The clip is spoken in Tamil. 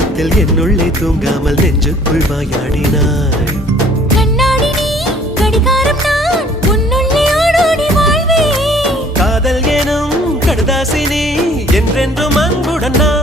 நேரத்தில் என்னுள்ளே தூங்காமல் நெஞ்சுக்குள் வாயாடினாய். கண்ணாடி நீ கடிகாரம் நான் உன்னுள்ளே ஓடோடி வாழ்வே. காதல் எனும் கடுதாசினி என்றென்றும் அன்புடன் நான்